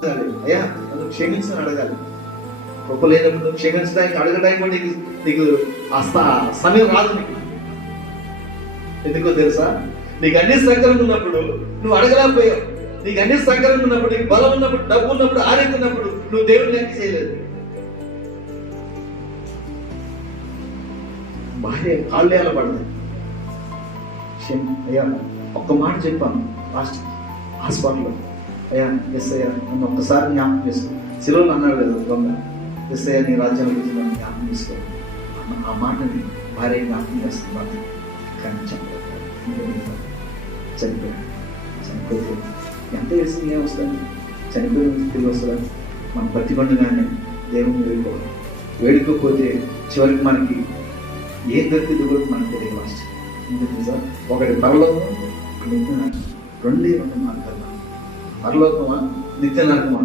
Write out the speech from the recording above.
అయ్యా నన్ను క్షమించని అడగాలి. గొప్ప లేనప్పుడు నువ్వు క్షమించడానికి అడగడానికి కూడా నీకు. నీకు ఆ సమయం రాదు నీకు. ఎందుకో తెలుసా? నీకు అన్ని సంకలం ఉన్నప్పుడు నువ్వు అడగలేకపోయావు. నీకు అన్ని సంకలం ఉన్నప్పుడు నీకు బలం ఉన్నప్పుడు డబ్బు ఉన్నప్పుడు ఆరోగ్యం ఉన్నప్పుడు నువ్వు దేవుడిని లెక్క చేయలేదు. భార్య కాళ్ళేల పడదు. క్షమ అయ్యా ఒక్క మాట చెప్పాను. లాస్ట్ హాస్పిటల్లో. అయ్యా ఎస్ అయ్యా నన్ను ఒక్కసారి జ్ఞాపకం చేసుకో. శిలువలు అన్నాడు కదా దొంగ. ఎస్ అయ్యా నీ రాజ్యాల గురించి నన్ను జ్ఞాపకం చేసుకో. అన్న ఆ మాటని భార్య జ్ఞాపకం చేస్తున్నాను కానీ చెప్పలేదు చనిపోయాడు చనిపోతే ఎంత వేసి ఏం వస్తుంది చనిపోయిన తిరిగి వస్తుందా మనం బతికొండగానే దేవుని వేడుకోవాలి వేడుకోకపోతే చివరికి మనకి ఏం దొరికింది కూడా మనకు తెలియదు. లాస్ట్ సార్ ఒకటి పరలోకం ఒకటి రెండే రెండు మార్గాలు. பரலோகமா நித்திய நரகமா